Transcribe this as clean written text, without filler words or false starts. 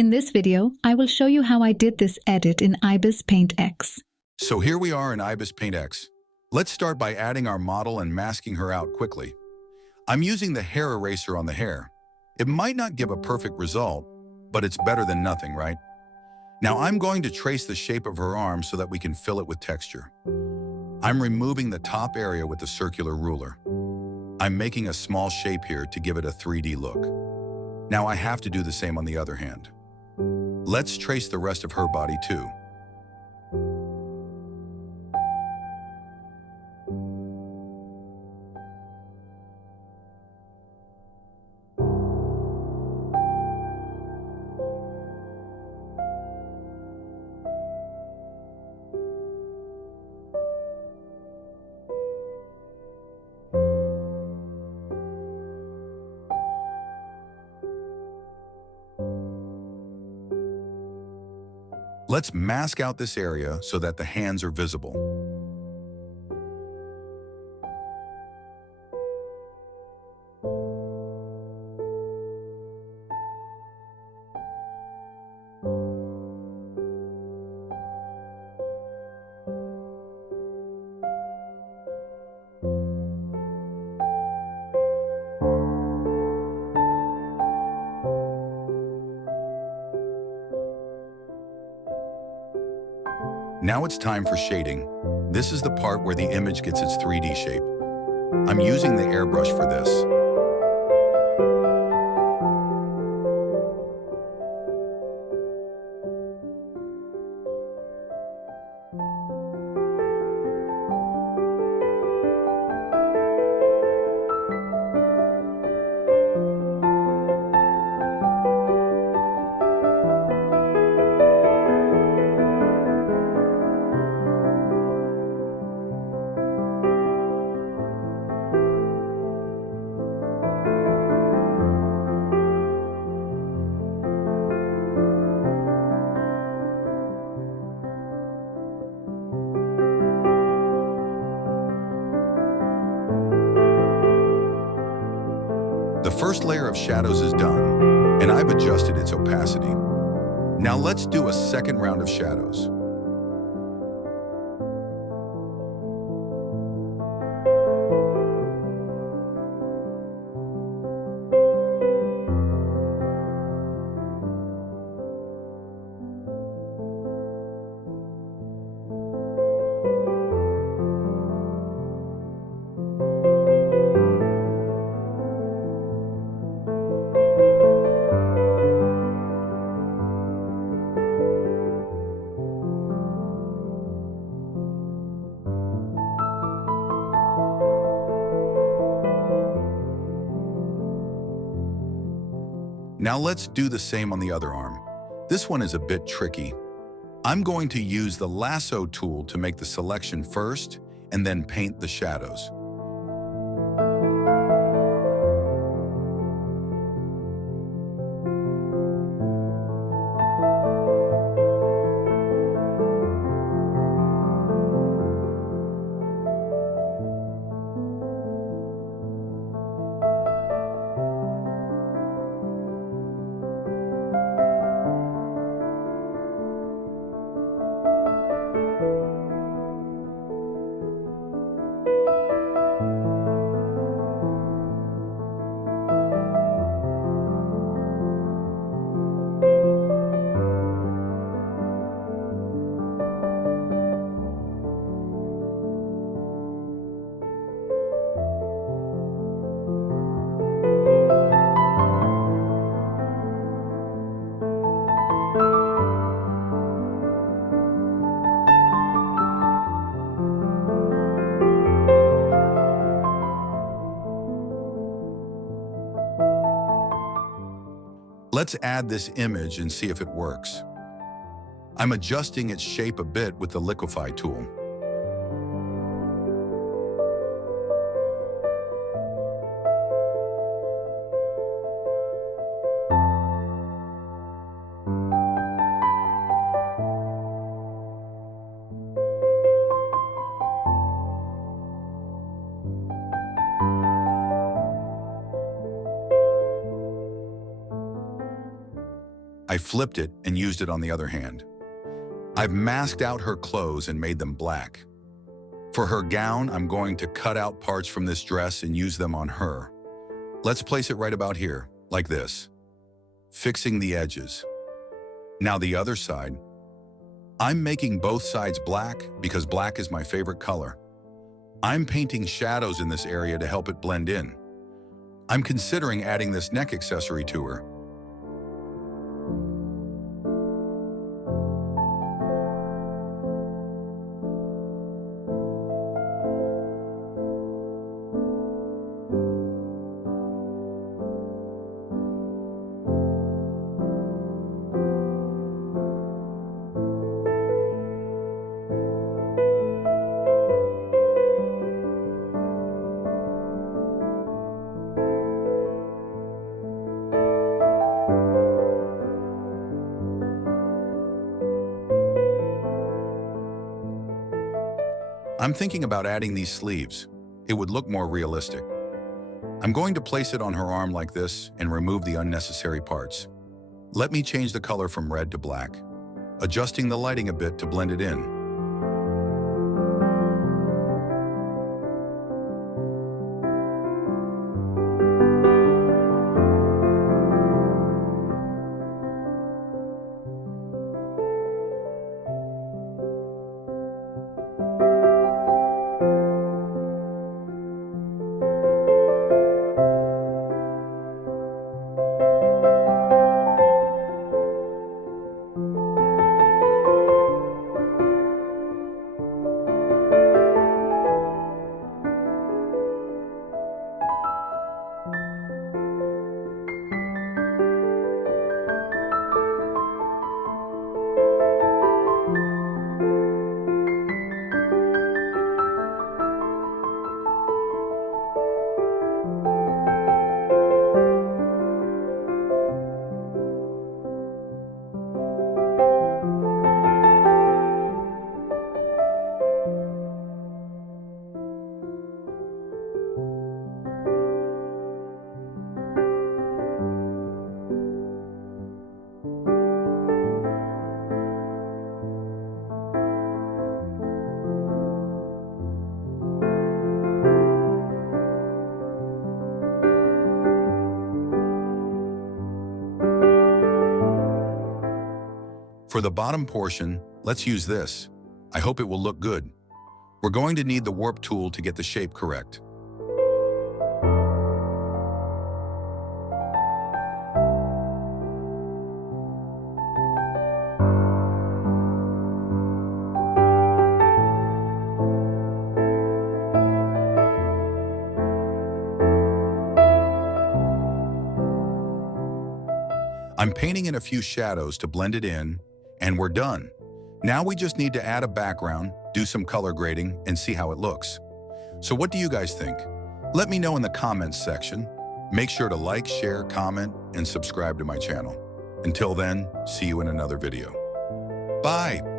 In this video, I will show you how I did this edit in Ibis Paint X. So here we are in Ibis Paint X. Let's start by adding our model and masking her out quickly. I'm using the hair eraser on the hair. It might not give a perfect result, but it's better than nothing, right? Now I'm going to trace the shape of her arm so that we can fill it with texture. I'm removing the top area with the circular ruler. I'm making a small shape here to give it a 3D look. Now I have to do the same on the other hand. Let's trace the rest of her body too. Let's mask out this area so that the hands are visible. Now it's time for shading. This is the part where the image gets its 3D shape. I'm using the airbrush for this. The first layer of shadows is done, and I've adjusted its opacity. Now let's do a second round of shadows. Now let's do the same on the other arm. This one is a bit tricky. I'm going to use the lasso tool to make the selection first and then paint the shadows. Let's add this image and see if it works. I'm adjusting its shape a bit with the liquify tool. I flipped it and used it on the other hand. I've masked out her clothes and made them black. For her gown, I'm going to cut out parts from this dress and use them on her. Let's place it right about here, like this. Fixing the edges. Now the other side. I'm making both sides black because black is my favorite color. I'm painting shadows in this area to help it blend in. I'm considering adding this neck accessory to her. I'm thinking about adding these sleeves. It would look more realistic. I'm going to place it on her arm like this and remove the unnecessary parts. Let me change the color from red to black, adjusting the lighting a bit to blend it in. For the bottom portion, let's use this. I hope it will look good. We're going to need the warp tool to get the shape correct. I'm painting in a few shadows to blend it in, and we're done. Now we just need to add a background, do some color grading, and see how it looks. So what do you guys think? Let me know in the comments section. Make sure to like, share, comment, and subscribe to my channel. Until then, see you in another video. Bye!